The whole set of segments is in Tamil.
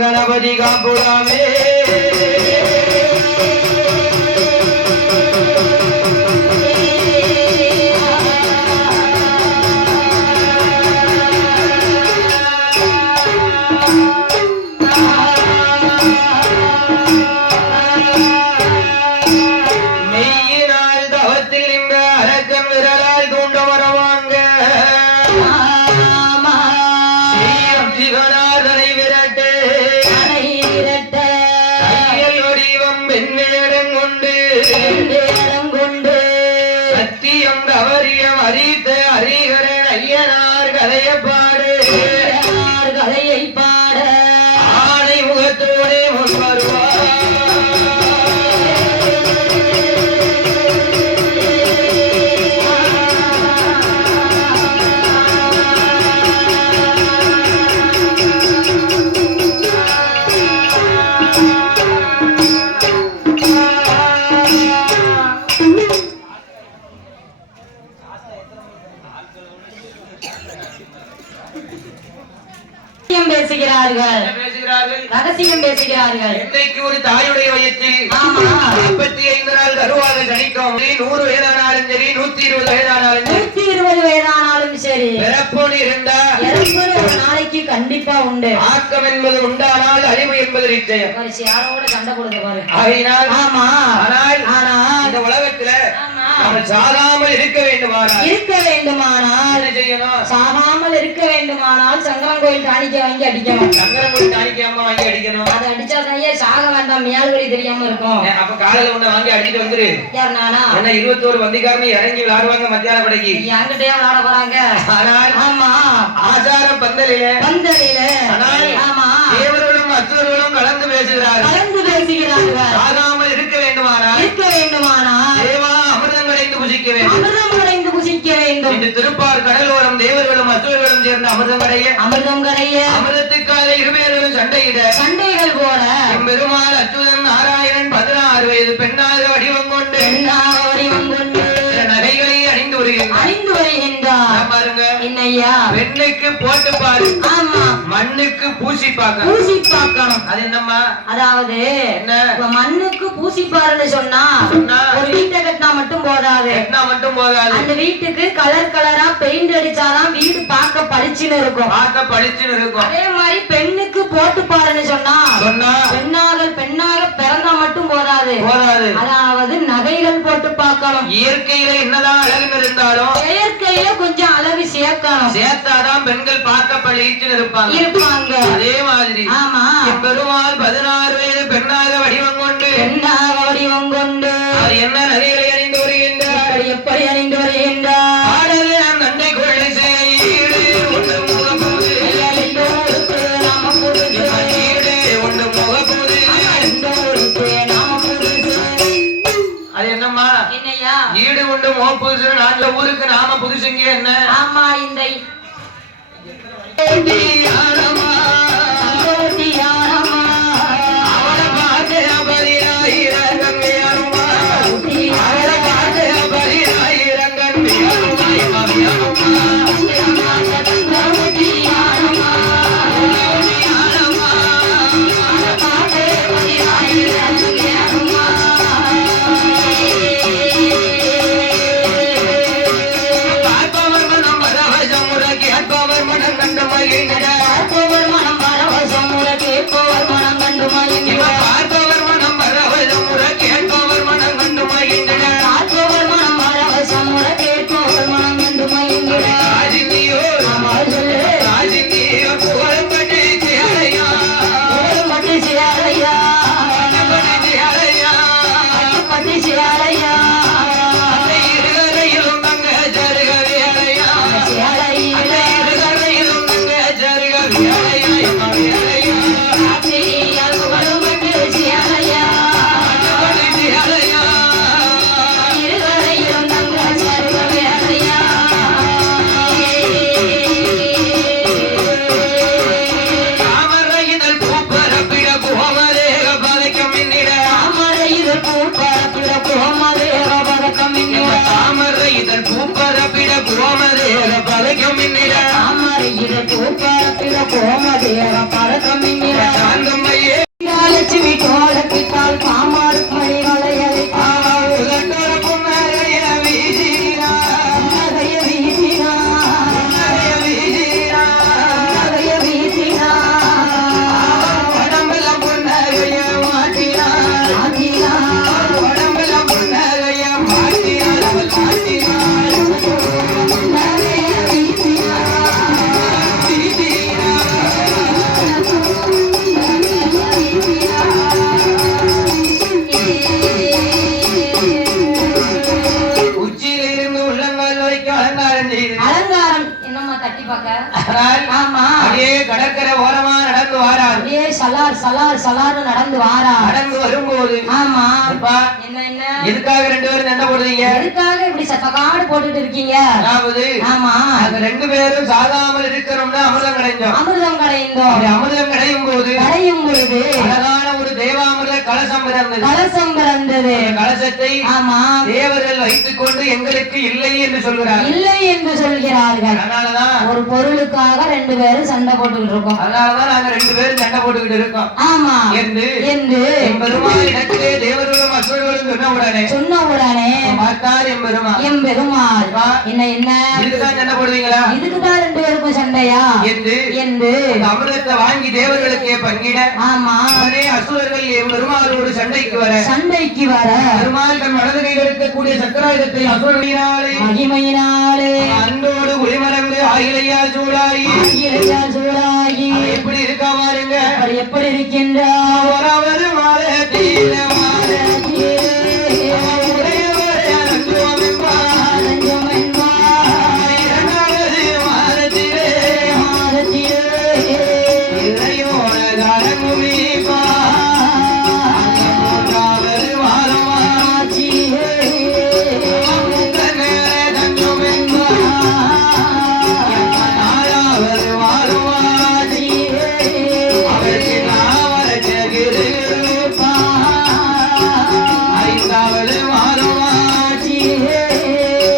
गणपति का पुरा में ரகசியம் பேசுகிறார்கள். இன்றைக்கு ஒரு தாயுடைய வயத்தில் 45 நாள் கருவாக கணிக்கும். 100 வயதானாலும் சரி, 120 வயதானாலும் சரி, பிறப்பு ஒரு நாளைக்கு கண்டிப்பா உண்டு. ஆக்கம் என்பது உண்டானால் அழிவு என்பது நிச்சயம். யாரோட சண்டை கொடுக்க பாரு. ஆகையினால் ஆனால் இந்த உலகத்துல நம்ம சாகாமல் இருக்க வேண்டுமானால் என்ன செய்யணும்? சாகாமல் இருக்க வேண்டுமானால் சங்கரன் கோயில் காணிக்கை வாங்கி அடிக்கணும். சங்கரன் கோயில் காணிக்கை அம்மா வாங்கி அடிக்கணும். அதை அடிச்சாதான் சாக வேண்டாம், மியால் வழி தெரியாம இருக்கும். அப்ப காலையில ஒண்ணு வாங்கி அடிச்சுட்டு வந்துரு. யார் நானா? என்ன 21 வந்திக்காரன்னு இறங்கி விளையாடுவாங்க மத்தியான படைக்கு. என்கிட்டயே விளையாட போறாங்க. ஆனால் ஆச்சாரம் பந்தலிலே தேவர்களும் அசுரர்களும் கலந்து பேசுகிறார்கள். சாகாமல் இருக்க வேண்டுமானால் தேவா அமிர்தம் கடைந்து புசிக்க வேண்டும். இந்த திருப்பார் கடலோரம் தேவர்களும் அசுரர்களும் சேர்ந்து அமிர்தம் கடைய அமிர்தத்துக்காக இருவேர்களும் சண்டைகள் போல பெருமாள் அச்சுதன் நாராயணன் 16 வயது பெண்ணாக வடிவம் கொண்டு நகைகளை அணிந்து வருகின்றார். பாருங்க, என்னையா பெண்ணுக்கு போட்டு பாரு, மண்ணுக்கு பூசி பார்க்கணும். அது என்னம்மா? அதாவது மண்ணுக்கு பூசி பாருன்னு சொன்னா ஒரு வீட்டை கட்டினா மட்டும் போதாது. அந்த வீட்டுக்கு கலரா பெயிண்ட் அடிச்சாதான் வீடு பார்க்க பளிச்சுன்னு இருக்கும். அதே மாதிரி பெண்ணுக்கு போட்டு பாருன்னு சொன்னா பெண்ணாக பிறந்தா மட்டும் போதாது. அதாவது நகைகள் போட்டு பார்க்கணும். இயற்கையில என்னதான் அழகு இருந்தாலும் செயற்கையில கொஞ்சம் அழகு சேர்த்தாதான் பெண்கள் பார்க்க பளிச்சுன்னு இருப்பாங்க. அதே மாதிரி பெருமாள் 16 வயது பெண்ணாக வடிவம் கொண்டு என்ன நகைகளை அணிந்து வருகின்றார்? எப்படி அணிந்து வருகின்றார்? நன்மை கொள்ளை செய்து அது என்னம்மா? ஈடு உண்டு மோப்புது நாட்டுல ஊருக்கு நாம புதுசுங்க என்ன? ஆமா, இந்த பரப்பிட கோமதேவ பரதமிங்கிற சாந்தம்மையே லட்சுமி தோழப்பிட்டால் காமாடு மணி வளையலை உலகர புன்னகைய வீசினா நகைய வீசினா வீசினா நகைய வீசினா உடம்புல புன்னகைய மாட்டினா ஆகினா உடம்புல புன்னகைய மாட்டினாள் அவள் மாட்டினாள் நகைய வீசினா உச்சியிலிருந்து உள்ளங்கால் வரைக்கும் அலங்காரம் செய்து அலங்காரம் என்னம்மா தட்டி பார்க்க ஆனால் ஆமா அப்படியே கடற்கரை ஓரமா நடந்து வாரார் அப்படியே சலார் சலார் சலார்னு நடந்து வாரா நடந்து வரும்போது ஆமா அப்பா, என்ன என்ன எதுக்காக ரெண்டு பேரும் சண்டை போடுறீங்க எதுக்காக இப்படி சத்தக்காடு போட்டுட்டு இருக்கீங்க அதாவது ஆமா அந்த ரெண்டு பேரும் சாதாமல் இருக்கிறோம்னா அமிர்தம் கிடைஞ்சோம் அமிர்தம் கடைந்தோம் அப்படி அமிர்தம் கிடையும் போது கடையும் பொழுது அழகான ஒரு தேவாமிர்த கலசம் பிறந்தது கலசம் பிறந்தது அந்த கலசத்தை ஆமா தேவர்கள் வைத்துக் கொண்டு எங்களுக்கு இல்லை என்று சொல்கிறார் இல்லை என்று சொல்கிறார்கள் அதனாலதான் ஒரு பொருளுக்காக ரெண்டு பேரும் சண்டை போட்டுக்கிட்டு இருக்கோம் அதனாலதான் நாங்க ரெண்டு பேரும் சண்டை போட்டுக்கிட்டு இருக்கோம் ஆமா என்று என்று எம்பெருமான் இடத்திலே தேவர்களும் அசுரர்களும் சொன்ன உடனே சொன்ன உடனே பார்த்தார் எம்பெருமான் எம்பெருமாள் என்ன என்ன இதுக்குதான் சண்டை போடுவீங்களா இதுக்குதான் ரெண்டு பேருக்கும் சண்டையா என்று என்று அந்த அமிர்தத்தை வாங்கி தேவர்களுக்கே பங்கிட ஆமா உடனே அசுரர்கள் எம்பெருமாளோடு சண்டைக்கு வர சண்டைக்கு வர பெருமாள் தன் வலது கையில் இருக்கக்கூடிய சக்கராயுதத்தை அசுரனாலே மகிமையினாலே அன்போடு ஒளிமரங்கு ஆகிலையால் சூடாகி இளையார் சூடாகி அவன் எப்படி இருக்கா பாருங்க அவர் எப்படி இருக்கின்றார் ஒரவர் மாலத்தீர மாலத்தீர உடையவர் அன்பும் என்பார். அரஞ்சம் என்பார் இரண்டாவது மாலத்திலே மாதத்திலே இறையோட தாரங்கும் நீப்பார். மூன்றாவது மாலமார். ஆட்சியே தன்னே தங்கும் என்பார். நாலாவது மாலுமார். அவருக்கு நாவரச்ச கிருப்பார். ஐந்தாவது மாலுமார்.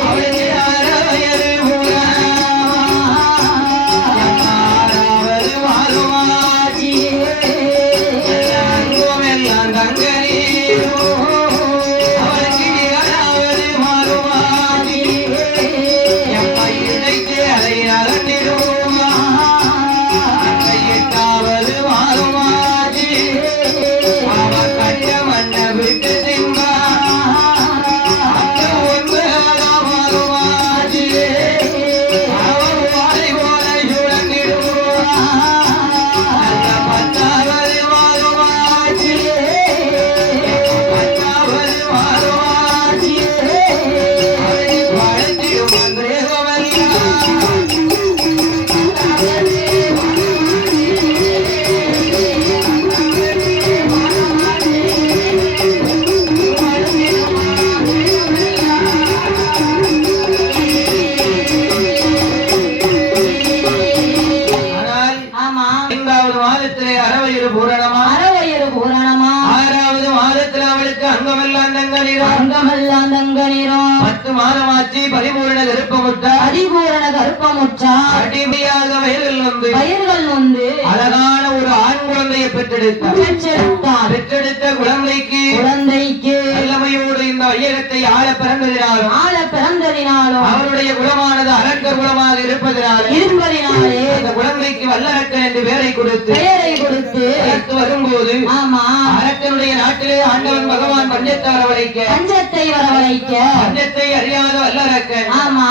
அவளுக்கு அறவயது புறார். ஆறாவது மாலுமார். அங்கும் எல்லாம் தங்க நீரும். அவளுக்கு ஏழாவது மாலுமார். எம்மை இணைத்து அதை அகற்றிடும். எட்டாவது மாலுமார். அவ கண்ட மண்ணை விட்டு தின்பார். ஒன்பதாம் மாலுமார். அவன் வாழை போல சுழங்கிடுவார். அந்த பத்தாவது மாலுமார். பத்தாவது மாலுமார். அவனை வாழ்த்திடும் அன்றேகவல்லார். ஆனால் ஆமா 5வது மாதத்திலே அறவயிறு பூரணமா அறவயிறு பூரணமா 6வது மாதத்தில் அவளுக்கு அங்கமெல்லாம் தங்களிடம் அங்கமெல்லாம் தங்க நிறம் 10 மாதமாச்சு பரிபூரண விருப்பமுட்டார் அதிபூரண கருப்பமுற்றார் அடிமையாக வயலில் வந்து பயிர்கள் வந்து அழகான ஒரு ஆண் குழந்தையை பெற்றெடுத்தார் பெற்றெடுத்தார் பெற்றெடுத்த குழந்தைக்கு குழந்தைக்கு வல்லமையோடு இந்த வையகத்தை ஆள பிறந்ததினாலும் ஆள பிறந்ததினாலும் அவருடைய குலமானது அரக்கர் குலமாக இருப்பதனாலும் இருப்பதினாலே அந்த குழந்தைக்கு வல்லரக்கன் என்று பெயரை கொடுத்து பெயரை கொடுத்து அதற்கு வரும்போது ஆமா அரக்கனுடைய நாட்டிலே ஆண்டவன் பகவான் பஞ்சத்தை வரவழைக்க பஞ்சத்தை வரவழைக்க பஞ்சத்தை அறியாத வல்லரக்கன் ஆமா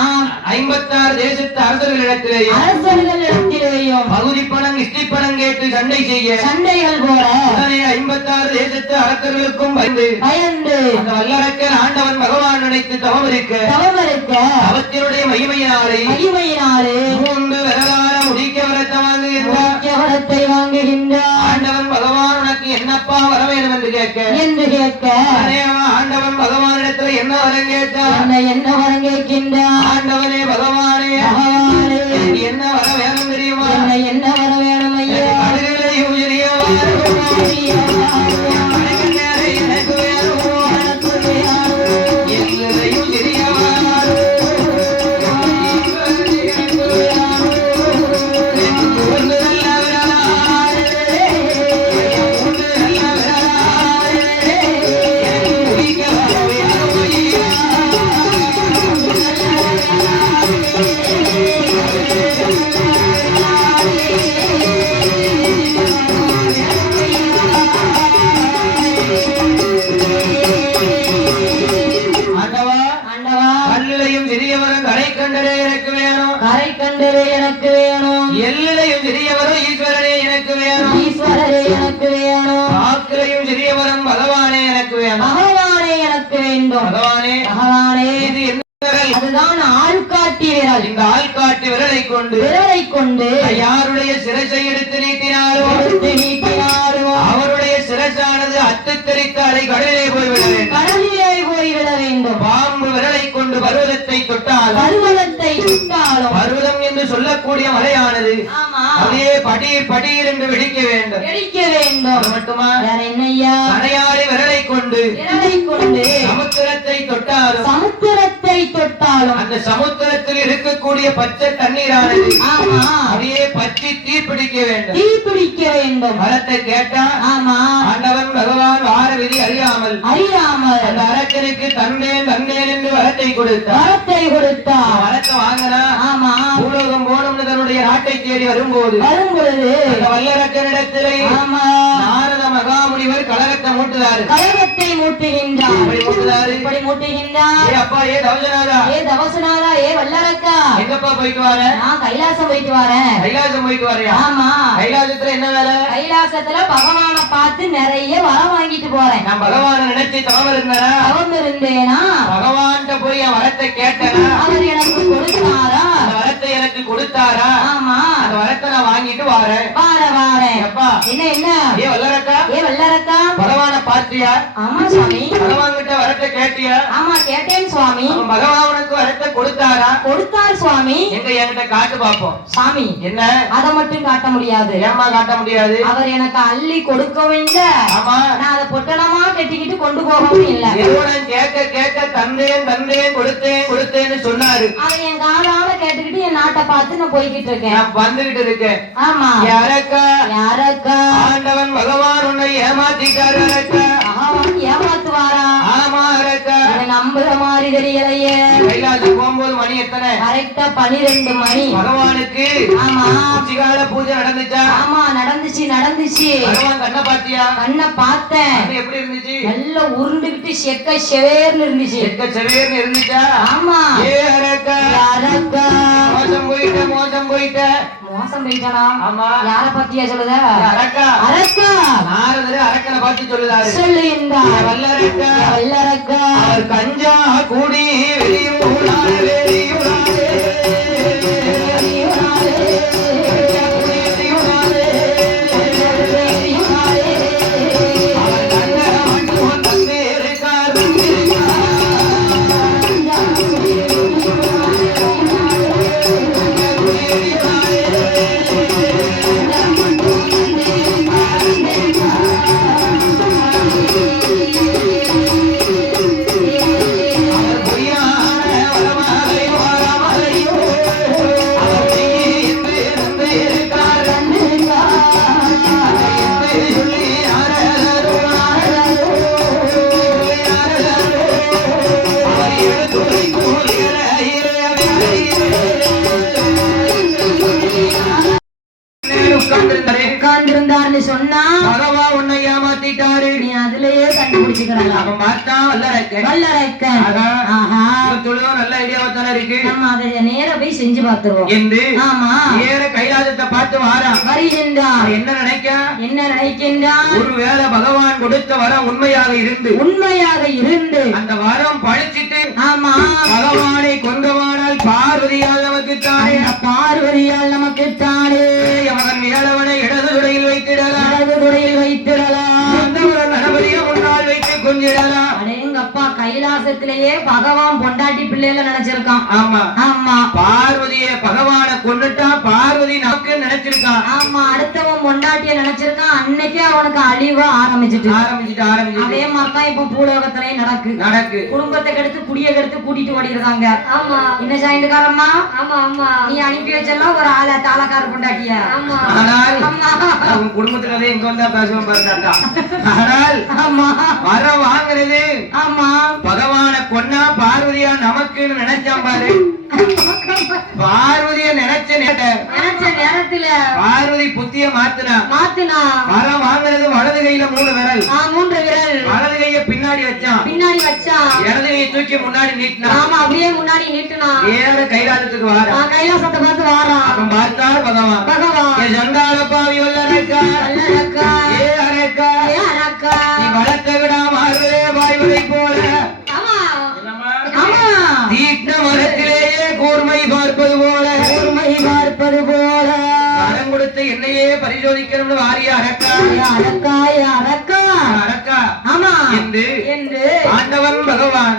56 தேசத்து அரசர்களிடத்திலேயும் அரசர்களிடத்திலேயும் பகுதி பணம் இஷ்டி பணம் கேட்டு சண்டை செய்ய சண்டைகள் போல உடனே 56 தேசத்து அரக்கர்களுக்கும் பயந்து பயந்து அந்த வல்லரக்கன் ஆண்டவன் பகவான் நினைத்து தவம் இருக்க தவமறுக்க அவத்தினுடைய மகிமையினாலே மகிமையினாலே மூன்று விரலான முடிக்க வரத்த வாங்குகின்றார் வரத்தை வாங்குகின்றார் ஆண்டவன் பகவான் உனக்கு என்னப்பா வர வேண்டும் என்று கேட்க என்று கேட்க உடனே அவன் ஆண்டவன் பகவானிடத்துல என்ன வரம் கேட்டார் என்ன வரம் கேட்கின்றார் ஆண்டவனே பகவானே பகவானே எனக்கு என்ன வர வேணும் தெரியுமா என்ன வர வேணும் ஐயா கடுகளையும் எனக்கு வேணும் எல்லையும் சிறியவாறு ஈஸ்வரரே எனக்கு வேணும். வாக்கிலையும் சிறிய வரம் பகவானே எனக்கு வேணும். பகவானே எனக்கு வேண்டும். பகவானே பகவானே இது என்ன விரல்? அதுதான் ஆள்காட்டி விரல். இந்த ஆள்காட்டி விரலை கொண்டு யாருடைய சிரசை எடுத்து நீட்டினாரோ அவருடைய சிரசானது அத்து தெரித்து அலை கடலிலே போய்விட வேண்டும். கடலிலே போய்விட வேண்டும். பாம்பு விரலை கொண்டு பர்வதத்தை தொட்டால் பர்வதத்தை தொட்டாலும் பர்வதம் என்று சொல்லக்கூடிய மலையானது அப்படியே படீர் படீர் என்று வெடிக்க வேண்டும். வெடிக்க வேண்டும். அது மட்டுமா? வேற என்னையா? கடையாளி விரலை கொண்டு சமுத்திரத்தை தொட்டாலும் அந்த சமுத்திரத்தில் இருக்கக்கூடிய பச்சை தண்ணீரானது அப்படியே பற்றி தீப்பிடிக்க வேண்டும். வரத்தை கேட்டா ஆண்டவன் பகவான் வார விதி அறியாமல் அந்த அரக்கனுக்கு தந்தேன் என்று வரத்தை கொடுத்தார். வரத்தை வாங்கினா பூலோகம் போனும் தன்னுடைய நாட்டை தேடி வரும்போது அந்த வல்லரக்கனிடத்திலே நாரத மகாமுனிவர் கலகத்தை மூட்டுகிறார். அப்பா ஏ தவசனாரா ஏ வல்லரக்கா எங்கப்பா போயிட்டு வர? நான் கைலாசம் போயிட்டு வரேன். கைலாசம் போயிட்டு வரையா? ஆமா. கைலாசத்துல என்ன வேலை? கைலாசத்துல பகவானை பார்த்து நிறைய வரம் வாங்கிட்டு போறேன். நான் பகவானை நினைச்சு தவம் இருந்தேனா பகவான்கிட்ட போய் என் வரத்தை கேட்டனா அவர் எனக்கு கொடுத்தாரா? அந்த வரத்தை எனக்கு கொடுத்தாரா? ஆமா. அந்த வரத்தை நான் வாங்கிட்டு வாரேன். அப்பா என்ன ஏ வல்லரக்கா பகவானை பார்த்தியா? ஆமா சுவாமி. பகவான் கிட்ட வரத்தை கேட்டியா? ஆமா கேட்டேன் சுவாமி. பகவானுக்கு வரத்தை கொடுத்தாரா? கொடுத்தார் சுவாமி. எங்க என்கிட்ட காட்டு பாப்போம். சாமி என்ன? அதை மட்டும் காட்ட முடியாது. ஏமா காட்ட முடியாது? அவர் எனக்கு அள்ளி கொடுக்கவும் இல்ல. ஆமா. நான் அதை பொட்டணமா கட்டிக்கிட்டு கொண்டு போகவும் இல்ல. கேட்க தந்தேன் கொடுத்தேன்னு சொன்னாரு. அதை என் காதால கேட்டுக்கிட்டு என் நாட்டை பார்த்து நான் போய்கிட்டு இருக்கேன். நான் வந்துகிட்டு இருக்கேன். ஆமா. யாரக்கா ஆண்டவன் பகவான் உன்னை ஏமாத்திட்டாரு. பகவான் ஏமாத்துவாரா? ஆமா அரக்கா. நம்புற மாதிரி தெரியலையே. கைலாசம் போகும்போது மணி எத்தனை? கரெக்டா 12 மணி. பகவானுக்கு ஆமா உச்சிகால பூஜை நடந்துச்சா? ஆமா நடந்துச்சு. பகவான் கண்ணை பாத்தியா? கண்ணை பார்த்தேன். எப்படி இருந்துச்சு? நல்லா உருண்டுகிட்டு செக்க செவேர்னு இருந்துச்சு. இருந்துச்சா? ஆமா. ஏ அரக்கா மோசம் போயிட்டானா? ஆமா. யார பத்தியா சொல்லுத? அரக்கா நாரதர் அரக்கனை பார்த்து சொல்லுதாரு. சொல்லுகின்றா வல்லரக்கா அவர் கஞ்சா கூடி உட்கார்ந்திருந்தார்னு சொன்னா பகவான் உன்னை ஏமாத்திட்டாரு. நீ அதுலயே கண்டுபிடிச்சுக்கிறாங்க. அவன் பார்த்தா வல்லரக்கன். நல்ல ஐடியாவா தானே இருக்கு. நம்ம அதை நேர போய் செஞ்சு பார்த்துருவோம். ஆமா. நேர கைலாசத்தை பார்த்து வருகின்றான். என்ன நினைக்கின்றான்? ஒருவேளை பகவான் கொடுத்த வரம் உண்மையாக இருந்து அந்த வரம் பழிச்சிட்டு ஆமா பகவானை கொண்டவானால் பார்வதியால் நமக்கு தானே அவன் ஏழவனை இடது துறையில் வைத்திடலாம் முன்னால் வைத்துக் கொண்டிடலாம். அடேங்கப்பா கைலாசத்திலேயே பகவான் பொண்டாட்டி பிள்ளைல நினைச்சிருக்கான். ஆமா பார்வதியை பகவானை கொண்டுட்டா பார்வதி நமக்கு நினைச்சிருக்கான். ஆமா அடுத்தவன் பொண்டாட்டிய நினைச்சிருக்கான். அன்னைக்கே அவனுக்கு அழிவு ஆரம்பிச்சுட்டு அதே மாதிரிதான் இப்ப பூலோகத்திலேயே நடக்கு. குடும்பத்தை கெடுத்து குடிய கெடுத்து கூட்டிட்டு ஓடிடுறாங்க. ஆமா என்ன சாயந்துக்காரம்மா? ஆமா நீ அனுப்பி வச்செல்லாம் ஒரு ஆள தாளக்கார பொண்டாட்டிய. குடும்பத்துல இங்க வந்தா பேசுவோம் பாருங்க. ஆனால் வரம் வாங்குறது பகவான கொன்னா பார்வதியா நமக்குன்னு நினைச்சான் பாரு. பார்வதிய நினைச்ச நேரத்துல பார்வதி புத்திய மாத்துனா வரம் வாங்குறது வலது கையில 3 விரல். 3 விரல். வலது கைய பின்னாடி வச்சான். இடது கையை தூக்கி முன்னாடி நீட்டினா. அப்படியே முன்னாடி நீட்டினா. ஏற கைலாசத்துக்கு வாரா. கைலாசத்தை பார்த்து வாரா. அப்ப பார்த்தார் பகவான். ஏ சண்டாள பாவி வல்லரக்கா. ஏ அரக்கா. நீ வளர்த்த விடாம ஆறுதலே வாய்வதை போல. தீட்ட மரத்திலேயே கூர்மை பார்ப்பது போல கரம் கொடுத்து என்னையே பரிசோதிக்கணும்னு வாரியா அரக்கா ஆமா என்று ஆண்டவன் பகவான்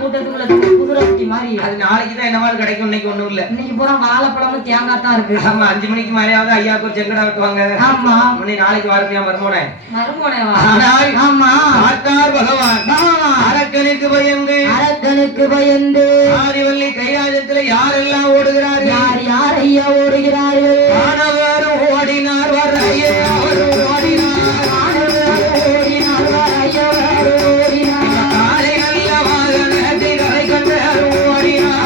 கூட்டத்துக்குள்ள குதிரை மாதிரி அது நாளைக்குதான் என்ன மாதிரி கிடைக்கும், இன்னைக்கு ஒண்ணும் இல்ல. இன்னைக்கு பூரா வாழைப்பழமும் தேங்காய் தான் இருக்கு. ஆமா 5 மணிக்கு மேலேயாவது ஐயாவுக்கு ஒரு செங்கடா வெட்டுவாங்க. ஆமா நாளைக்கு வாரத்தையா மருமோனே. ஆமா பார்த்தார் பகவான். அரக்கனுக்கு பயந்து ஆதிவள்ளி கைலாசத்துல யாரெல்லாம் ஓடுகிறார்கள்? யார் ஐயா ஓடுகிறார்கள்? மாணவரும் ஓடினார் வர அவரும் ஓடினார். காலை நல்ல வாகனத்தில் கரை கண்டு ஓடினார்.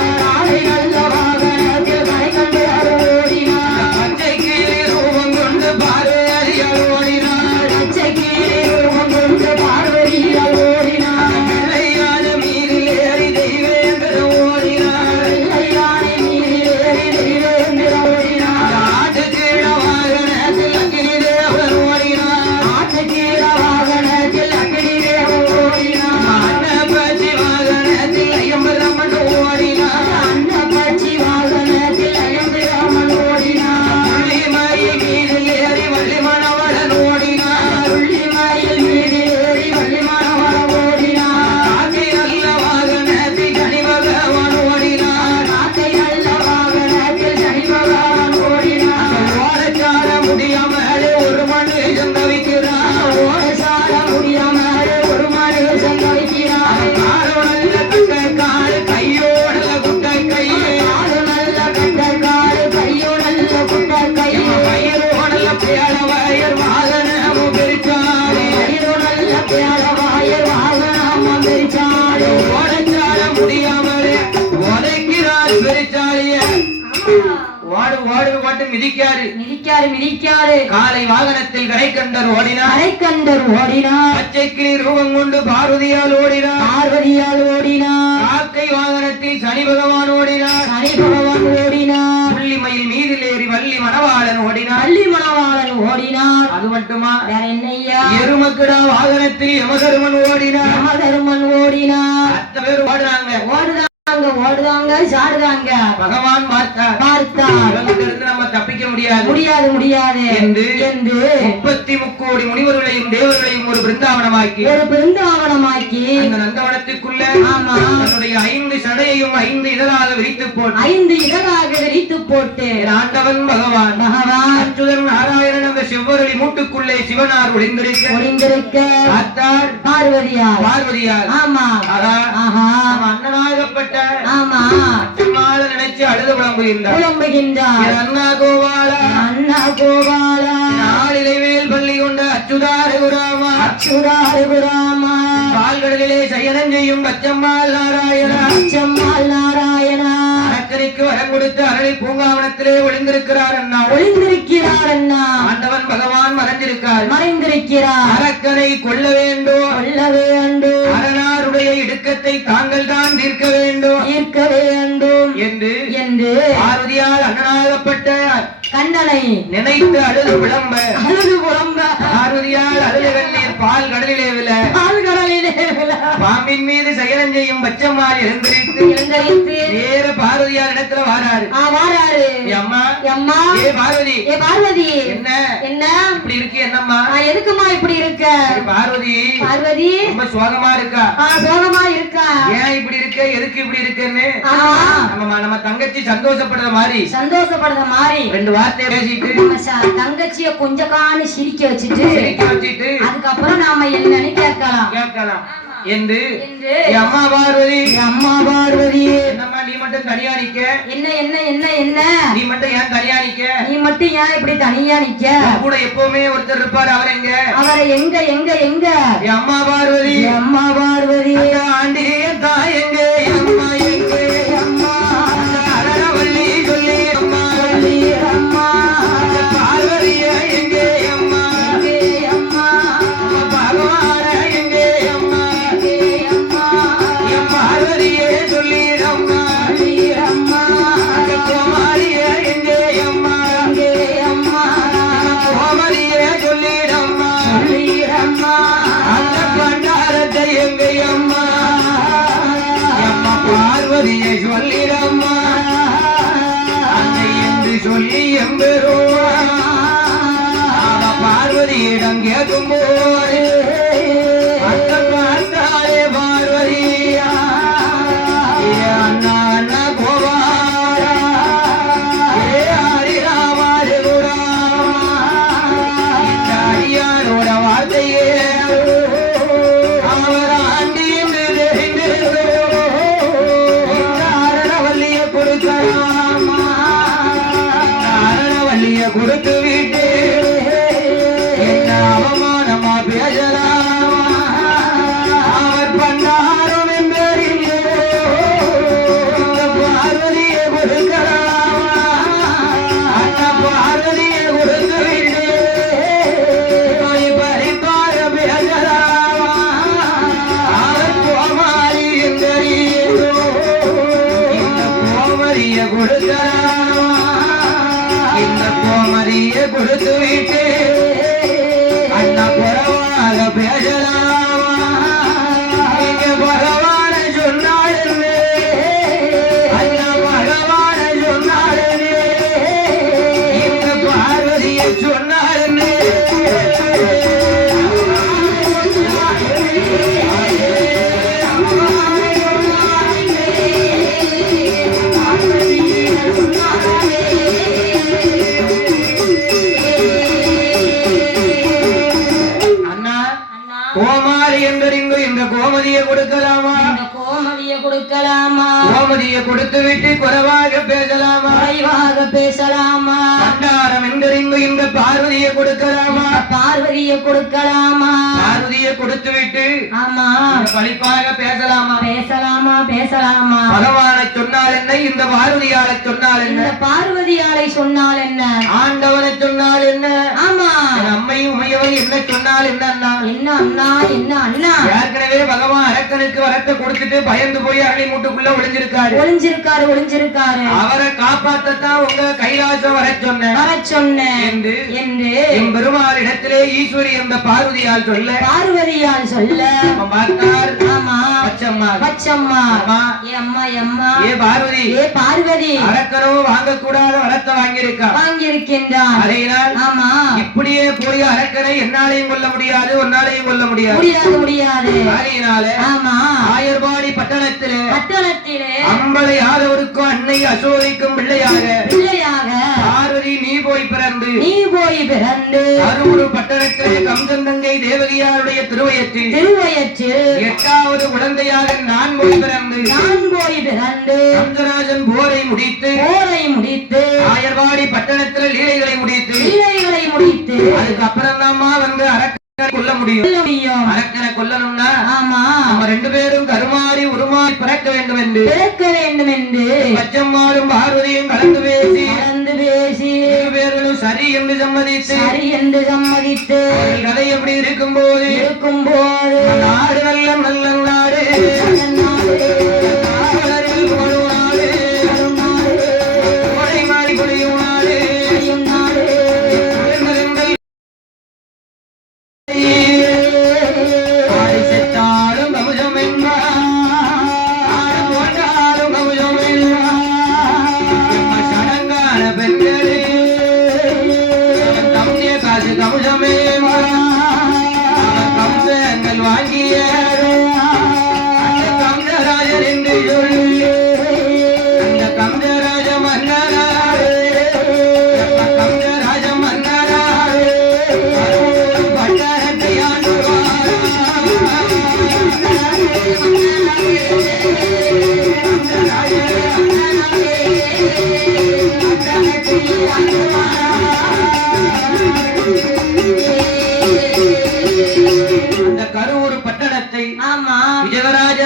பச்சை கீழே ரூபம் கொண்டு பார்வதியால் ஓடினார். வெள்ளையான மீறில் ஏறி தெய்வேந்திரம் ஓடினார். ஆட்டுக்கீழ வாகனத்தில் அக்கினி தேவன் ஓடினார். அன்னப்பச்சி வாகனத்தில் ஐயம்பரமன் ஓடினார். புள்ளிமயி மீறில் ஏறி வள்ளி மணவளன் ஓடினார். காக்கை நல்ல வாகனத்தில் கனி பகவான் ஓடினார். ஓடச்சார முடியாமலே ஒரு மணி சந்தவிக்கிறார். காரோடல்ல கட்ட காடு கையோடல குட்ட கையே. பயிரோடல பேட வயர் வாகனமும் பிரிச்சாரே. ஓடச்சார முடியாமலே உதைக்கிறார் பெரிச்சாலிய. ஓடு போட்டு மிதிக்காரு. காலை வாகனத்தில் கரைக்கண்டர் ஓடினார். பச்சைக்கிளி ரூபம் கொண்டு பார்வதியால் ஓடினார். காக்கை வாகனத்தில் சனி பகவான் ஓடினார். புள்ளிமயில் மீதில் ஏறி வள்ளி மணவாளன் ஓடினார். அது மட்டுமா? வேற என்னையா? எருமக்கிடா வாகனத்தில் யமதருமன் ஓடினார். 10 பேர் ஓடுதாங்க சாடுதாங்க. பகவான் பார்த்தார். இவங்கிட்ட நம்ம தப்பிக்க முடியாது என்று 33 கோடி முனிவர்களையும் தேவர்களையும் ஒரு பிருந்தாவனமாக்கி அந்த நந்தவனத்துக்குள்ள தன்னுடைய 5 சடையையும் 5 இதழாக விரித்து போட்டு ஆண்டவன் பகவான் அச்சுதன் நாராயணன் அந்த செவ்வரளி மூட்டுக்குள்ளே சிவனார் ஒளிந்திருக்க பார்த்தார். பார்வதியார் அண்ணனாகப்பட்ட அச்சம்மாள நினைச்சு அழுது புலம்புகின்றார். அண்ணா கோபாலா நாளிலைவேல் பள்ளி கொண்ட அச்சுதாரு குராமா பால்கடலிலே சயனம் செய்யும் பச்சம்மாள் நாராயணா அரக்கனுக்கு வரம் கொடுத்து அரளி பூங்காவனத்திலே ஒளிந்திருக்கிறார் அண்ணா. ஆண்டவன் பகவான் மறைந்திருக்கிறார். அரக்கனை கொல்ல வேண்டும். அரணாருடைய இடுக்கத்தை தாங்கள் தான் தீர்க்க வேண்டும் என்று பார்வதியால் அண்ணனாகப்பட்ட கண்ணனை நினைத்து அழுது புலம்ப பார்வதியால் அழுது கண்ணீர் பால் கடலிலே விழ பாம்பின் மீது சயனம் செய்யும் பச்சம்மாள் எழுந்திரித்து நேர பார்வதியார் இடத்துல வாராரு. அம்மா ஏ பார்வதி என்ன இப்படி இருக்கு? என்னம்மா எதுக்குமா இப்படி இருக்க? பார்வதி ரொம்ப சோகமா இருக்கா. ஏன் இப்படி இருக்க? எதுக்கு இப்படி இருக்குன்னு நம்ம தங்கச்சி சந்தோஷப்படுற மாதிரி 2 வார்த்தை பேசிட்டு தங்கச்சிய கொஞ்சம் காணி சிரிக்க வச்சுட்டு அதுக்கப்புறம் நாம என்னன்னு கேட்கலாம். என்று அம்மா பார்வதி என்னம்மா நீ மட்டும் தனியா நிக்க என்ன என்ன என்ன என்ன நீ மட்டும் ஏன் தனியா நிக்க நீ மட்டும் ஏன் இப்படி தனியா நிக்க கூட எப்பவுமே ஒருத்தர் இருப்பாரு அவர் எங்க அவரை எங்க எங்க எங்க அம்மா பார்வதி ஆண்டி தாய் எங்க அம்மா எங்க அம்மா அரவள்ளி சொல்லி அம்மா அம்மா பார்வதிய எங்க அம்மா அம்மா பகவான எங்க அம்மா அம்மா என் பார்வதியே சொல்லி அம்மா அம்மா கோமாரிய எங்க அம்மா அம்மா கோமரியே சொல்லி அம்மா அம்மா அந்த பண்டாரத்தை எங்க அம்மா அம்மா பார்வதியை சொல்லிடம்மா அன்னை என்று சொல்லி எம்பெருமா அவ பார்வதியிடம் கேட்கும் போது அந்த பார்த்தாலே பார்வதியா ஏ அண்ணா அண்ணா கோபாலா ஏ ஹரிராமா இந்த அடியாரோட வார்த்தையே அவர் ஆண்டி என்று தெரிந்து அரணவல்லிய கொடுக்கலாமா அரணவல்லிய கொடுத்து விட்டு என்ன அவமானமா பேசலாமா அவர் பண்ணாரும் என்பறிந்தோ இந்த பார்வதியை கொடுக்கலாமா அந்த பார்வதியை கொடுத்து விட்டு பறிப்பார பேசலாமா அவர் கோமாரி என்றறிந்தோ இந்த கோமரிய கொடுக்கலாமா இந்த கோமரிய கொடுத்து விட்டு அண்ணா புறவாக பேசலாமா நீங்க பகவான சொன்னாலே அண்ணா பகவான சொன்னாலே இந்த பார்வதியை சொன்னாலே அண்ணா கோமாரி என்றிங்கு இந்த கோமதியை கொடுக்கலாமா இந்த கோமதியை கொடுக்கலாமா கோமதியை கொடுத்து விட்டு குறைவாக பேசலாமா குறைவாக பேசலாமா பண்டாரம் என்றிங்கு இந்த பார்வதியை கொடுக்கலாமா பார்வதியை கொடுக்கலாமா பார்வதியை கொடுத்து விட்டு ஆமா பழிப்பாக பேசலாமா பேசலாமா பேசலாமா பகவானை சொன்னால் என்ன இந்த பார்வதியாலை சொன்னால் என்ன இந்த பார்வதியாலை சொன்னால் என்ன ஆண்டவனை சொன்னால் என்ன ஆமா என் அம்மையும் உமையவன் என்ன சொன்னால் என்ன அண்ணா என்ன அண்ணா என்ன அண்ணா ஏற்கனவே பகவான் அரக்கனுக்கு வரத்தை கொடுத்துட்டு பயந்து போய் அரணி மூட்டுக்குள்ள ஒளிஞ்சிருக்காரு ஒளிஞ்சிருக்காரு அவரை காப்பாத்தத்தான் உங்க கைலாசம் வர சொன்னேன் என்று என் பெருமாள் இடத்திலே ஈஸ்வரி என்ற பார்வதியால் சொல்ல பார்த்தார் ஆமா பச்சம்மா ஏ அம்மா அம்மா ஏ பார்வதி அரக்கனோ வாங்கக்கூடாத வரத்தை வாங்கியிருக்கின்றான் அதனால் ஆமா இப்படியே போய் அரக்கனை என்னாலையும் கொல்ல முடியாது ஒன்னாலையும் கொல்ல முடியாது அதனால ஆமா ஆயர்பாடி பட்டணத்திலே அம்பலை ஆதவருக்கும் அன்னை அசோதைக்கும் பிள்ளையாக பார்வதி நீ போய் பிறந்து அருவுரு பட்டணத்திலே கம்சன் தங்கை தேவகியாருடைய திருவயத்தில் 8வது குழந்தையாக நான் போய் பிறந்து கம்சராஜன் போரை முடித்து ஆயர்வாடி பட்டணத்தில் லீலைகளை முடித்து அதுக்கப்புறம் தான்மா வந்து அரக்கனை கொல்ல முடியும் அரக்கனை கொல்லணும்னா நம்ம 2 பேரும் கருமாறி உருமாறி பிறக்க வேண்டும் என்று பச்சம்மாளும் பார்வதியும் கலந்து பேசி 2 பேர்களும் சரி என்று சம்மதித்து கதை எப்படி இருக்கும்போது நாடு நல்ல நாடு வாங்கிய கம்சராஜன் என்று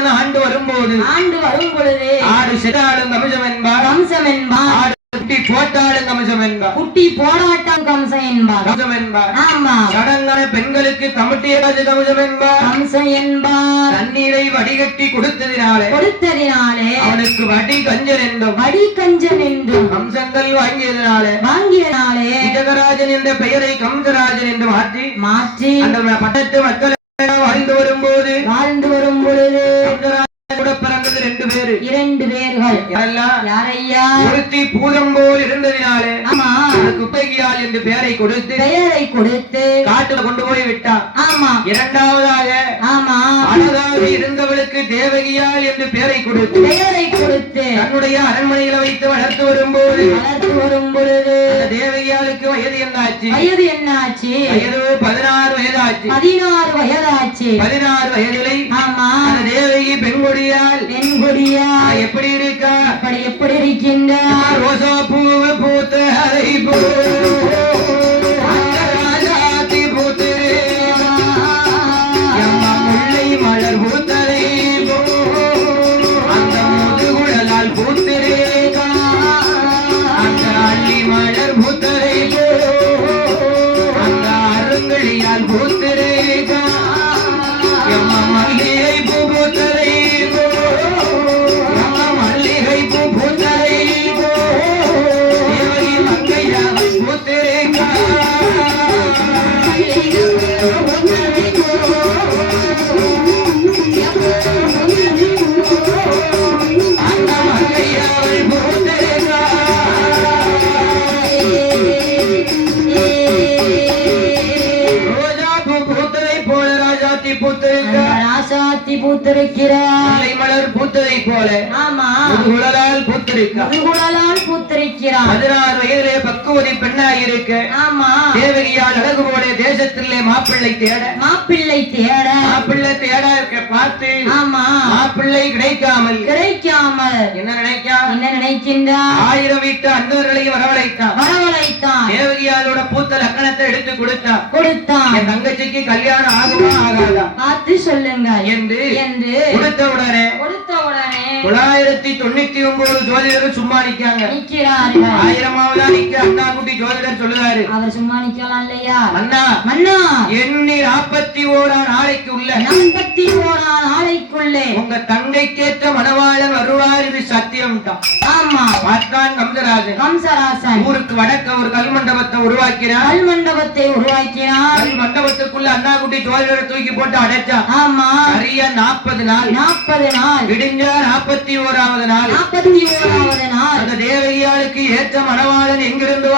கம்சராஜன் ஆண்டு வரும் பொழுது ஆடு செதாடும் கம்சம் என்பார் குட்டி போட்டாலும் கம்சம் என்பார் குட்டி போராட்டம் கம்சம் என்பார் கம்சம் என்பார் ஆமா சடங்கான பெண்களுக்கு கமிட்டியராஜ கம்சம் என்பார் கம்சம் என்பார் தண்ணீரை வடிகட்டி கொடுத்ததினாலே அவனுக்கு வடி கஞ்சன் என்றும் கம்சங்கள் வாங்கியதினாலே விஜயராஜன் என்ற பெயரை கம்சராஜன் என்று மாற்றி அந்த பட்டத்து மக்கள் வாழ்ந்து வரும் பொழுது கூட பிறந்தது இரண்டு பேர்கள் யாரையா ஒருத்தி பூதம் போல் இருந்ததினாலே குப்பைகியால் என்று பெயரை கொடுத்து காட்டுல கொண்டு போய் விட்டான். இரண்டாவதாக அழகாக இருந்தவளுக்கு தேவகியால் என்று பெயரை கொடுத்து தன்னுடைய அரண்மனையில வைத்து வளர்த்து வரும்போது தேவகியாளுக்கு வயது என்னாச்சு? வயது 16 வயதாச்சு. 16 வயதிலே தேவகி பெண்கொடியால் எப்படி இருக்கா? எப்படி இருக்கின்ற ரோசா பூவு பூத்த அதை ராஜாத்தி பூத்து முல்லை மலர் பூத்ததை அந்த முதுகுழலால் பூத்திரேகா அந்த அள்ளி மலர் பூத்ததை அந்த அருங்கழியால் பூத்திரேகா மல்லிகை பூ பூத்ததை மலர் பூத்ததை போல பூத்திருக்கிறார். 16 வயதிலே பக்குவதி பெண்ணாயிருக்க தேவகியால் அழகு போல தேசத்திலே மாப்பிள்ளை தேட பார்த்து மாப்பிள்ளை கிடைக்காமல் என்ன நினைக்கின்றார்? 1000 வீட்டு அன்பர்களையும் வரவழைத்தான். தேவகியாலோட பூத்த லக்கணத்தை எடுத்து கொடுத்தான். என் தங்கச்சிக்கு கல்யாணம் ஆகுமா ஆகாதா பார்த்து சொல்லுங்க என்று கொடுத்த உடனே 999 ஜோதிடர்கள் சும்மா நிக்காங்க. 1000ஆவதா நிக்க அண்ணா குட்டி ஜோதிடர் சொல்லுறாரு. அவர் சும்மா நிக்கலாம் இல்லையா? மன்னா எண்ணி 41 நாளைக்குள்ளே உங்க தங்கைக்கேற்ற மணவாளன் வருவார், இது சத்தியம் தான். பார்த்தான் கம்சராசன். ஊருக்கு வடக்க ஒரு கல் மண்டபத்தை உருவாக்கினார். கல் மண்டபத்துக்குள்ள அண்ணா குட்டி ஜோதிடரை தூக்கி போட்டு அடைச்சான். சரியா 40 நாள் விடிஞ்சா 41வது நாள் அந்த தேவகியாளுக்கு ஏற்ற மணவாளன் எங்கிருந்து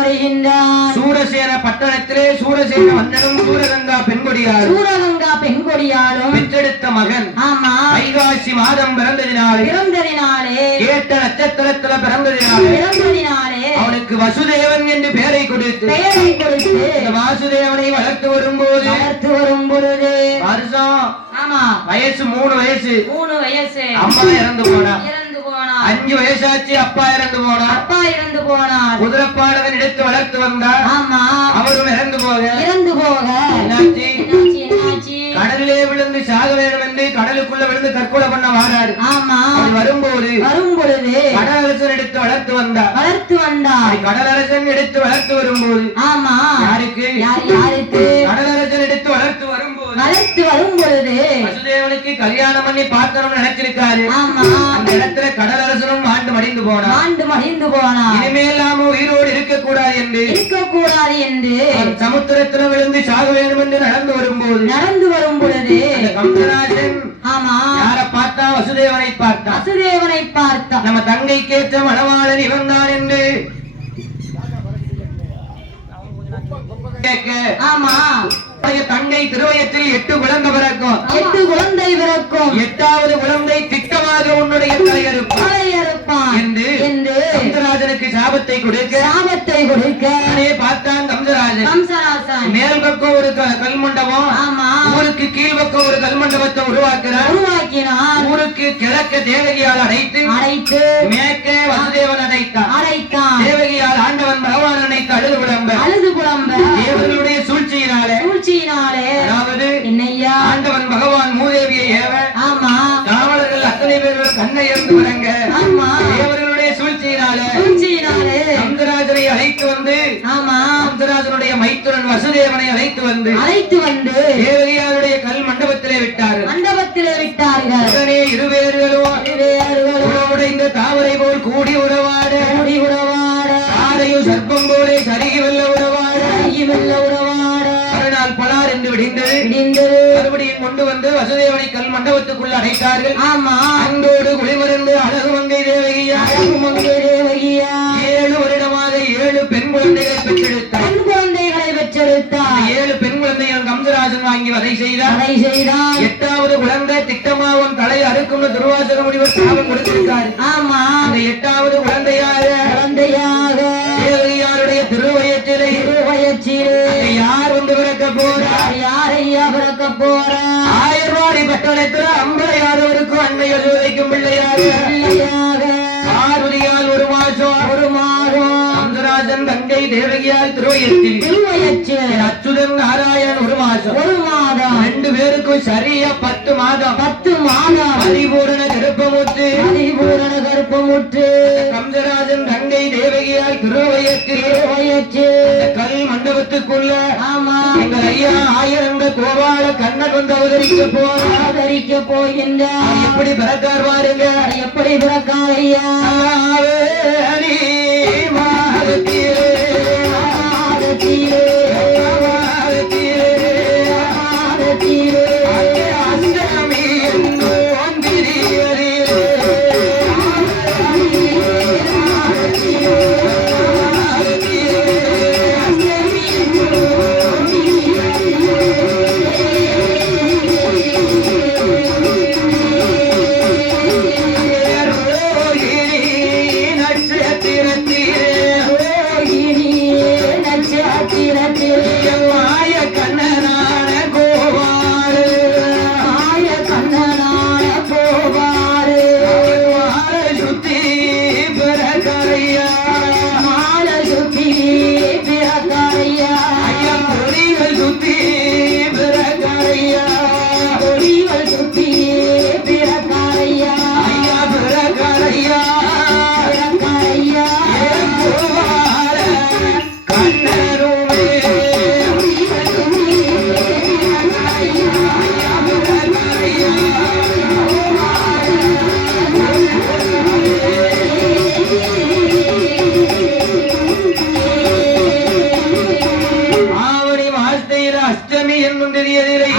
வருகின்றார்? சூரசேன பட்டணத்திலே சூரசேன மன்னனும் சூரகங்கா பெண்கொடியாலும் பெற்றெடுத்த மகன் வைகாசி மாதம் பிறந்ததினாலே கேட்ட நட்சத்திரத்துல பிறந்ததினாலே அவனுக்கு வசுதேவன் என்று பெயரை கொடுத்து வாசுதேவனை வளர்த்து வரும்போது வருஷம் வயசு 3 வயசு அம்மா இறந்து போனா. 5 வயசாச்சு அப்பா இறந்து போனார். குதிரப்பாடகன் எடுத்து வளர்த்து வந்தார். அவரும் இறந்து போக என்னாச்சு? கடலிலே விழுந்து சாக வேண்டும் என்று கடலுக்குள்ள விழுந்து தற்கொலை பண்ண வாராரு. வரும்போது கடலரசன் எடுத்து வளர்த்து வந்தார். கடலரசன் எடுத்து வளர்த்து வரும்போது யாருக்கு? கடலரசன் எடுத்து வளர்த்து வரும்போது வசுதேவனுக்கு கல்யாணம் பண்ணி பார்க்கணும்னு நினைச்சிருக்காரு. அந்த இடத்துல கடலரசனும் ஆண்டு மடிந்து போனார். இனிமேல் நாம உயிரோடு இருக்கக்கூடாது என்று சமுத்திரத்துல விழுந்து சாக வேண்டும் என்று நடந்து வரும்போது கம்சராஜன் யாரை பார்த்தா? வசுதேவனை பார்த்தான். நம்ம தங்கைக்கேற்ற மணவாளன் இவன் தான் என்று தங்கை திருவயத்தில் 8 குழந்தை பிறக்கும். 8வது குழந்தை திட்டமாக உன்னுடைய தலையறுப்பான் என்று கம்சராஜனுக்கு சாபத்தை கொடுக்க பார்த்தான் கம்சராஜன். மேல் பக்கம் ஒரு கல் மண்டபம், ஊருக்கு கீழ் பக்கம் ஒரு கல் மண்டபத்தை உருவாக்கினார். ஊருக்கு கிழக்க தேவகியால் அடைத்து மேற்கே வசுதேவன் அடைத்தான். தேவகியால் ஆண்டவன் பகவான் அணைத்து அழுது புலம்ப தேவர்களுடைய சூழ்ச்சியினாலே அதாவது ஆண்டவன் பகவான் மூதேவியை ஏவ அழைத்து வந்து தேவகியாருடைய கல் மண்டபத்திலே விட்டார்கள். உடனே இருவேர்களும் உடைந்த தாமரை போல் கூடி உறவாட ஆரையும் சர்ப்பம் போலே சருகி வெல்ல உறவாட மறுநாள் பலார் என்று விடிந்தது. மறுபடியும் கொண்டு வந்து வசுதேவனை கல் மண்டபத்துக்குள்ள அடைத்தார்கள். அங்கோடு குளிமருந்து அழகு மங்கை தேவகியா 7 வருடமாக 7 பெண் குழந்தைகளை பெற்றெடுத்தார். 7 பெண் குழந்தைகள் கம்சராஜன் வாங்கி வதை செய்தார். 8வது குழந்தை திட்டமாவும் தலை அறுக்கும் துர்வாசக முனிவர் சாபம் கொடுத்திருக்காரு. அந்த 8வது குழந்தையாக தேவகியாருடைய திருவயற்றிலே யார் வந்து பிறக்க போறார்? ஆயர்வாடி பட்டணத்தில் அம்பலையாதவருக்கும் அன்னை யசோதைக்கும் பிள்ளையாக பார்வதியால் ஒரு மாதம் கம்சராஜன் தங்கை தேவகியால் திருவயத்தில் அச்சுதன் நாராயணன் ஒரு மாதம் 2 பேருக்கும் சரியா 10 மாதம் பரிபூரண கருப்பமுற்று கம்சராஜன் தங்கை தேவகியால் திருவயத்தில் கல் மண்டபத்துக்குள்ள எங்கள் ஐயா ஆயிரங்க கோபால கண்ணன் வந்து அவதரிக்க போகின்றார். எப்படி பிறக்கார் பாருங்க, எப்படி பிறக்கார் ஐயா?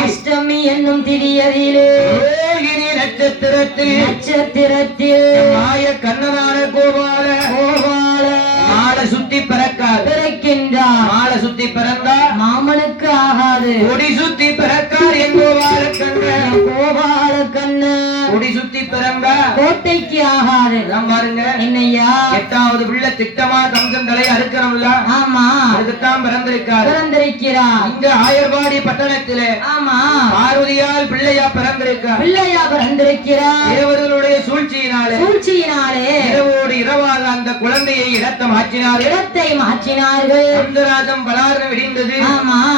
அஷ்டமி என்னும் திரியதிலே நட்சத்திரத்தில் மாய கண்ணனான கோபால மாலை சுத்தி பிறக்கின்றார். மாலை சுத்தி பிறந்தார் மாமனுக்கு ஆகாது. கொடி சுத்தி பிறக்கார் என் கோபால கண்ணன் கொடி சுத்தி பிறந்தா கோட்டைக்கு ஆகாது. பாருங்க என்னையா 8வது பிள்ளை திட்டமா கம்சன் தலை அறுக்கணும்ல. அதுக்குத்தான் பிறந்திருக்கிறார். இங்க ஆயர்வாடி பட்டணத்திலே பார்வதியால் பிள்ளையா பிறந்திருக்கிறார். தேவர்களுடைய சூழ்ச்சியினாலே இரவோடு இரவாக அந்த குழந்தையை இடத்தை மாற்றினார்கள். கம்சராஜன் பலார்னு விடிந்தது.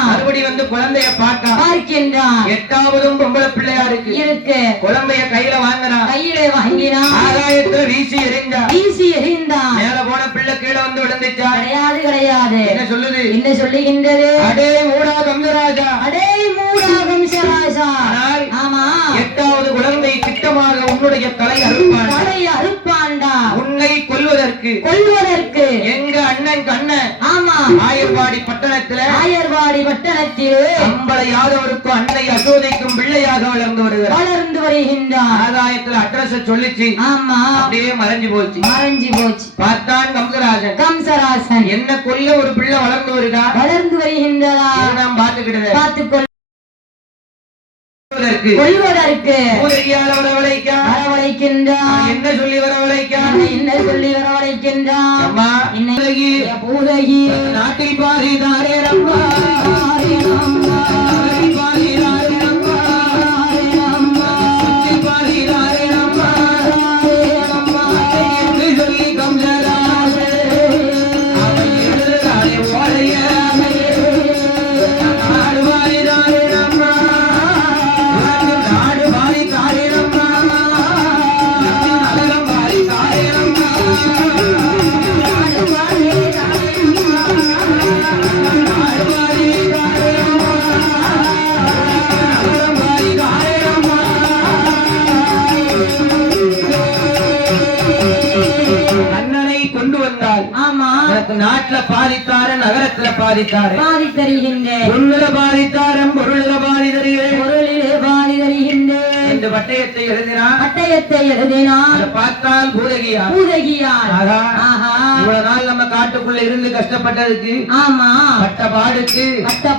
மறுபடி வந்து குழந்தைய பார்க்கின்றான். 8வதும் பொம்பளை பிள்ளையா இருக்கு. குழந்தைய கையில வாங்கினான். ஆகாயத்துல வீசி எறிந்தான். மேல போன பிள்ளை கீழே வந்து விழுந்துச்சா? கிடையாது. என்ன சொல்லுகின்றது? அடே மூடா கம்சராஜா. ஆமா 8வது குழந்தை திட்டமாக உன்னுடைய தலை அறுப்பாண்டா. உன்னை கொல்வதற்கு எங்க அண்ணன் கண்ணன் ஆயர்வாடி பட்டணத்தில் அம்பல யாதவருக்கும் அன்னை யசோதைக்கும் பிள்ளையாக வளர்ந்து வருகின்றார். ஆதாயத்தில் அட்ரஸ் சொல்லிச்சு. அப்படியே மறைஞ்சு போச்சு. பார்த்தான் கம்சராஜன் என்ன கொல்ல ஒரு பிள்ளை வளர்ந்து வருகின்றதா? நாம் பார்த்துக்கிட்டு கொள்வதற்கு வரவழைக்கின்றான். என்ன சொல்லி வரவழைக்கின்றான்? பூதகி நாட்டில் பாரிதாரே ரம்பா ஆழ்வார் பாதித்தார நகரத்துல பாதித்தாரு பாதித்தருகின்றேன் பொருளில பாதித்தாரம் பொருளில பாதித்தருகிறேன் பொருளிலே பாதி தருகின்றேன் இந்த பட்டயத்தை எழுதினார் பட்டயத்தை எழுதினார் பார்த்தால் பூதகியா பூதகியார் ஆகா ஆஹா இவ்வளவு நாள் நம்ம காட்டுக்குள்ள இருந்து கஷ்டப்பட்டதுக்கு ஆமா பட்ட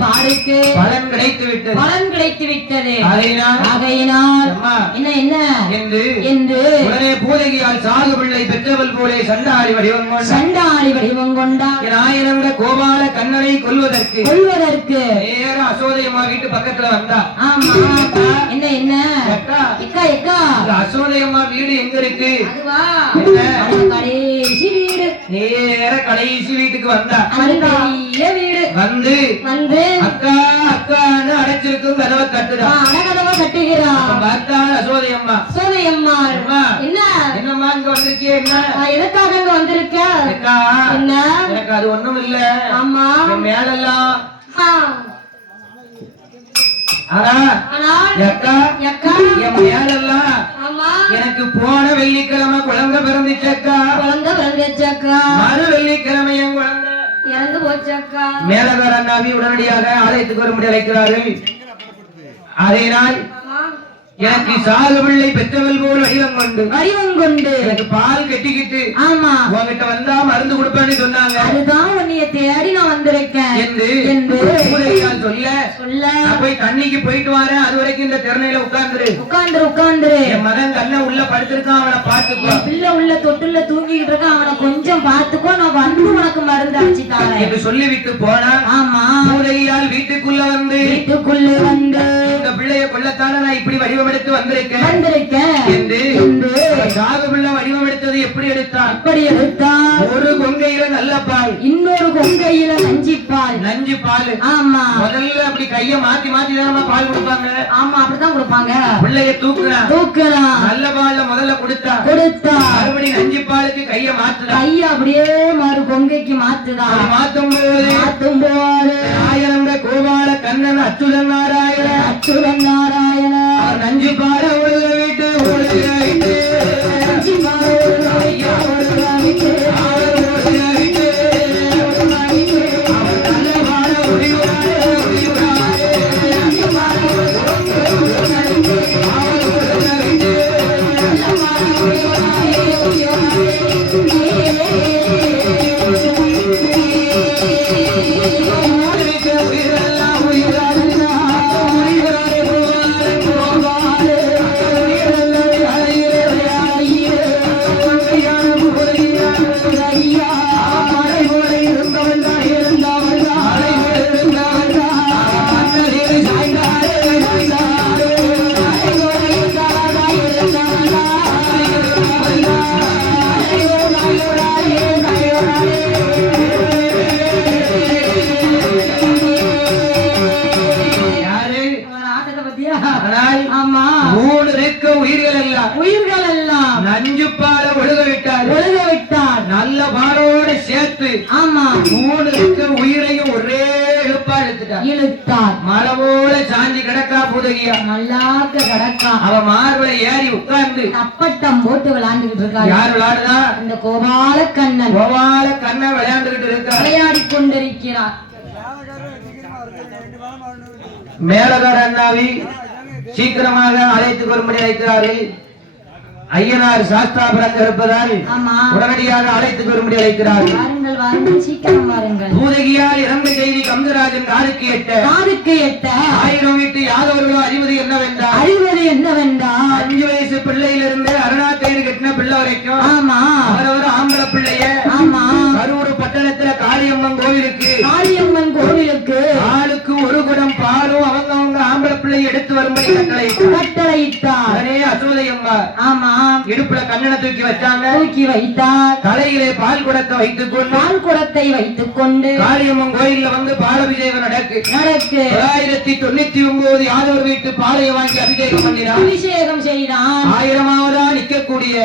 பாடுக்கு பலன் கிடைத்து விட்டது பலன் கிடைத்து விட்டது ஆகையினால் என்ன என்ன என்று உடனே பூதகியால் சாகு பிள்ளை பெற்றவள் போலே சண்டாளி வடிவம் கொண்டார் ஆயிரங்க கோபால கண்ணனை கொல்வதற்கு நேர அசோதையம்மா வீட்டு பக்கத்துல வந்தா ஆமா என்ன என்ன எக்கா எக்கா அசோதையம்மா வீடு எங்க இருக்கு அதுவா கடைசி வீடு நேர கடைசி வீட்டுக்கு வந்தா வீடு வந்து அக்கா அக்கான்னு அடைச்சிருக்கும் கதவை தட்டுறா கதவை தட்டுகிறா பார்த்தா அசோதையம்மா என்ன என்னம்மா இங்க வந்திருக்கிய என்ன எதுக்காக இங்க வந்திருக்க என்ன எனக்கு அது ஒண்ணும் இல்ல ஆமா மேலெல்லாம் எனக்கு போன வெள்ளிக்கிழமை குழந்தை பிறந்துச்சக்கா மறு வெள்ளிக்கிழமை என் குழந்தை இறந்து போச்சக்கா மேலகார அண்ணாவி உடனடியாக ஆலயத்துக்கு வரும்படி அழைக்கிறார்கள். அதே நாள் எனக்கு சாகு பிள்ளை பெற்றவள் போல் வடிவம் கொண்டு எனக்கு பால் கட்டிக்கிட்டு ஆமா உங்ககிட்ட வந்தா மருந்து கொடுப்பேன்னு சொன்னாங்க. அதுதான் உன்னைய தேடி நான் வந்திருக்கேன் என்று சொல்ல போய் தண்ணிக்கு போயிட்டு வரேன். அது வரைக்கும் இந்த திறனையில உட்கார்ந்துரு என் மகன் கண்ண உள்ள படுத்திருக்கான், அவனை பாத்துக்கோ. பிள்ளை உள்ள தொட்டுல தூங்கிட்டு இருக்கான், அவனை கொஞ்சம் பாத்துக்கோ, நான் வந்து உனக்கு மருந்து அடிச்சு தரேன் என்று சொல்லிவிட்டு போனா. ஆமா பூதையால் வீட்டுக்குள்ள வந்து இந்த பிள்ளைய கொல்லத்தான நான் இப்படி வடிவம் எடுத்து வந்திருக்கேன் என்று சாகு பிள்ளை வடிவம் எடுத்தது எப்படி எடுத்தான்? ஒரு கொங்கையில நல்ல பால், இன்னொரு கொங்கையில நஞ்சு பால். ஆமா முதல்ல அப்படி கைய மாத்தி தான் பால் கொடுப்பாங்க. ஆமா அப்படித்தான் கொடுப்பாங்க. பிள்ளைய தூக்குனா நல்ல பால்ல முதல்ல கொடுத்தா மறுபடி நஞ்சு பாலுக்கு கைய அப்படியே மறு கொங்கைக்கு மாத்தும் போது ஆயிரம் கோபால கண்ணன் அச்சுதன் நாராயண நஞ்சு பால ஒழுக விட்டு உயிர்கள் எல்லாம் நஞ்சு பால ஒழுக விட்டார். நல்ல பாலோட சேர்த்து ஆமா 3 லட்சம் உயிரையும் ஒரே இழுப்பா இழுத்தார். மலை போல சாஞ்சி கிடக்கா பூதகியா, நல்லாக்க கிடக்கா. அவ மார்பல ஏறி உட்கார்ந்து அப்பட்டம் போட்டு விளையாண்டுகிட்டு இருக்காரு. யார் விளையாடுதா? இந்த கோபால கண்ணன் விளையாண்டுகிட்டு இருக்கார், விளையாடி கொண்டிருக்கிறார். மேலகார அண்ணாவி சீக்கிரமாக அழைத்துக் வரும்படி அழைக்கிறார்கள். ஐயனார் சாஸ்தாபுரம் இருப்பதால் உடனடியாக அழைத்துக் வரும்படி அழைக்கிறார்கள். சீக்கிரம் வாருங்கள். பூதகியால் இறந்த செய்தி கந்தராஜன் காதுக்கு எட்ட 1000 வீட்டு யாதவர்களோ அறிவது என்னவென்றால் 5 வயசு பிள்ளையிலிருந்து அருணாக்கயிறு கட்டின பிள்ளை வரைக்கும் அவரவர் ஆம்பளை பிள்ளைய கரூர் பட்டணத்துல காளியம்மன் கோவிலுக்கு ஆளுக்கு ஒரு குடம் பாலும் அவங்க ஆம்பளை பிள்ளை எடுத்து வரும்படி கட்டளையிட்டார். அசோதையம்மா இடுப்புல கண்ணனை தூக்கி வைத்தார். தலையிலே பால் குடத்தை வைத்துக் கொண்டு காளியம்மன் கோயில்ல வந்து பாலபிஷேகம் நடக்கு. 999 யாதவர் வீட்டு பாலையை வாங்கி அபிஷேகம் செய்தான். 1000ஆவதா நிற்கக்கூடிய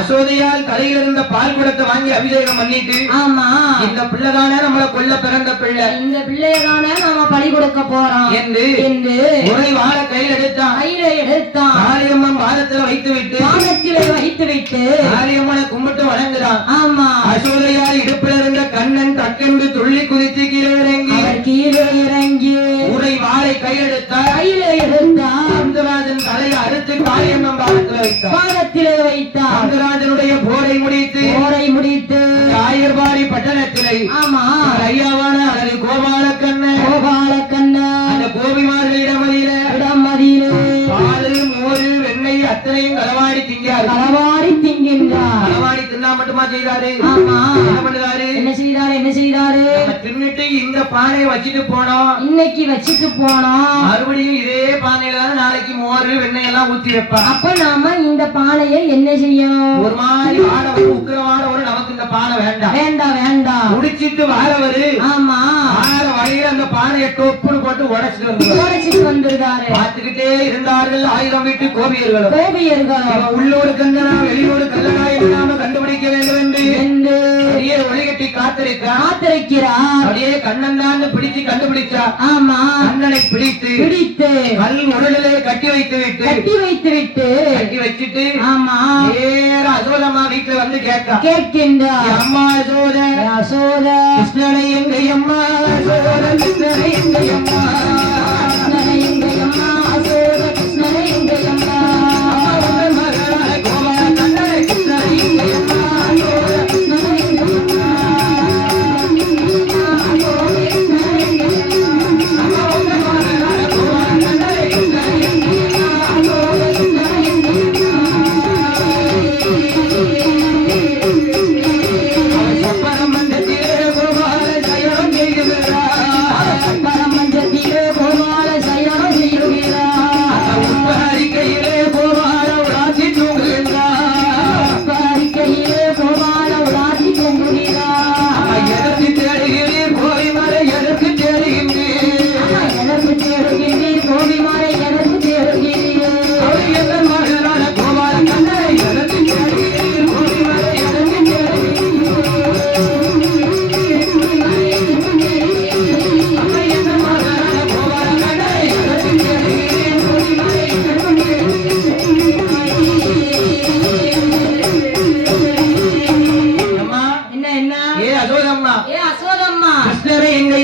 அசோதையால் தலையில இருந்த பால் குடத்தை வாங்கி அபிஷேகம் பண்ணிட்டு இந்த பிள்ளைதானே நம்மளை கொல்ல பிறந்த பிள்ளை, இந்த பிள்ளையதானே நாம பலி கொடுக்க போறோம் என்று உரை வாழ கையில் எடுத்தான் காளியம்மன் பாதத்துல வைத்து விட்டு காளியம்மனை கும்பிட்டு வணங்குறான். ஆமா அசோதையார் இடுப்புல இருந்த கண்ணன் டக்கென்று துள்ளி குதித்து கீழே இறங்கி உரை வாழை கையில் சவுந்தரராஜன் தலையை அறுத்து காளியம்மன் பாதத்திலே வைத்தார். சவுந்தரராஜனுடைய போரை முடித்து ஆயர்பாடி பட்டணத்திலே ஆமா ஐயாவான அல்லது கோபால கண்ணன் அந்த கோபிமார்களிடம் பாலு மோரு வெண்ணெய் அத்தனையும் களவாடி திங்கின்றார். களவாடி தின்னா மட்டுமா செய்தாரு? என்ன செய்தாரு? தின்னுட்டு இந்த பானையை வச்சுட்டு போனோம். இன்னைக்கு வச்சுட்டு போனோம். மறுபடியும் இதே பானையில நாளைக்கு மோரு வெண்ணெய் எல்லாம் ஊத்தி வைப்பான். அப்ப நாம இந்த பானையை என்ன செய்யணும்? ஒரு மாதிரி ஆடவர் உக்கிரமானவர் நமக்கு இந்த பானை வேண்டாம் முடிச்சிட்டு வாரவரு ஆமா ஆற வழியில அந்த பானையை டொப்புன்னு போட்டு உடைச்சிட்டு வந்துருக்காரு. பார்த்துக்கிட்டே இருந்தார்கள் ஆயிரம் வீட்டு கோபியர்களும் உள்ளூர் கண்ணனா வெளியூர் கல்லனா இல்லாம கண்டுபிடிக்க வேண்டும் என்று அப்படியே ஒளிகட்டி காத்திருக்கிறார். அப்படியே கண்ணன் தான் பிடிச்சு கண்டுபிடிச்சா. ஆமா கண்ணனை பிடித்து கல் உடலிலே கட்டி வச்சுட்டு ஆமா நேர அசோதம்மா வீட்டுல வந்து கேட்கின்றார். அம்மா அசோத கிருஷ்ணனை எங்க அம்மா கிருஷ்ணனை எங்க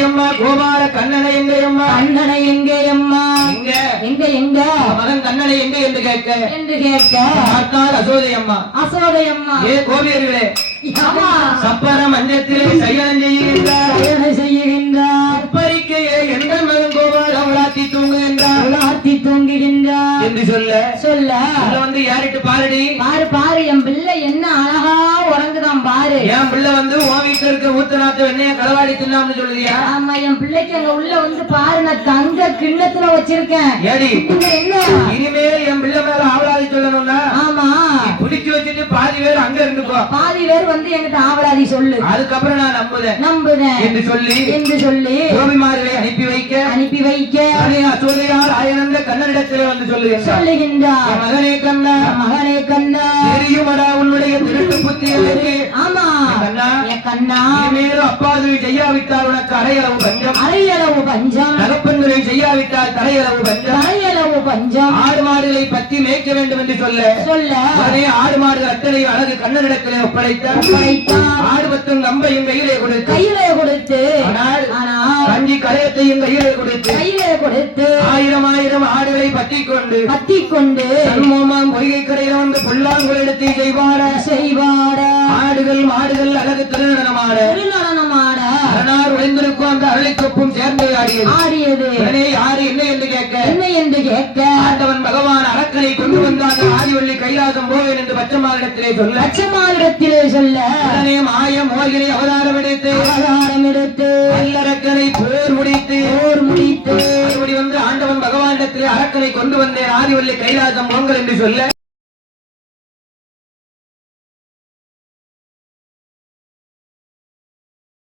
அம்மா கோபால கண்ணனை எங்கேயம்மா எங்க மகன் கண்ணனை எங்க என்று கேட்க பார்த்தால் அசோதையம்மா ஏ கோபியர்களே சப்பர மஞ்சத்திலே சயனம் செய்கின்றார் பறிக்கையே எந்த மகன் கோபால் அவளாத்தி தூங்குகின்றார் என்று சொல்ல வந்து யாரிட்டு பாரு என் பிள்ளை என்ன அழகா உறங்குதான் பாரு. என் பிள்ளை வந்து உன் வீட்டுல இருக்க ஊத்தநாத்த வெண்ணைய களவாடி தின்னாம்னு சொல்லுதியா? ஆமா என் பிள்ளைக்கு அங்க உள்ள வந்து பாரு நான் தங்க கிண்ணத்துல வச்சிருக்கேன். ஏடி என்ன இனிமேல் என் பிள்ளை மேல ஆவலாதி சொல்லணும்னா ஆமா பிடிச்சு வச்சுட்டு பாதி பேர் அங்க இருந்துக்கோ, பாதி பேர் வந்து எங்கிட்ட ஆவலாதி சொல்லு, அதுக்கப்புறம் நான் நம்புதேன் என்று சொல்லி கோபிமார்களை அனுப்பி வைக்க அசோதையார் ஆயனந்த கண்ணனிடத்திலே வந்து சொல்லுகின்றார். மகனே கண்ணா தெரியுமடா உன்னுடைய திருட்டு புத்திகளுக்கு. ஆமா கண்ணா மேலும் அப்பாதுரை செய்யாவிட்டால் உனக்கு அரையளவு பஞ்சம் தகப்பன்களை செய்யாவிட்டால் தரையளவு பஞ்சம் ஆடு மாடுகளை பத்தி மேய்க்க வேண்டும் என்று சொல்ல ஆடு மாடு அத்தனை அழகு கண்ணனிடத்திலே ஒப்படைத்தார். ஆடு பத்தும் நம்பையும் கையிலே கொடுத்து கஞ்சி கரையத்தையும் கையிலே கொடுத்து ஆயிரம் ஆடுகளை பத்தி கொண்டு பொய்கை கரையில வந்து புல்லாங்குழல் எடுத்து செய்வார ஆடுகள் மாடுகள் அழகு திருநடனமாட உழைந்திருக்கும் அந்த அரளிக்கொப்பும் சேர்ந்து ஆடியது. யாரு என்ன என்று கேட்க ஆண்டவன் பகவான் அரக்கனை கொண்டு வந்தாங்க ஆதிவள்ளி கைலாசம் போவேன் என்று பச்சமாரிடத்திலே சொல்ல மாய மோகினி அவதாரம் எடுத்து அல்லரக்கனை போர் முடித்து மறுபடி வந்து ஆண்டவன் பகவானிடத்திலே அரக்கனை கொண்டு வந்தேன் ஆதிவள்ளி கைலாசம் போங்கள் என்று சொல்ல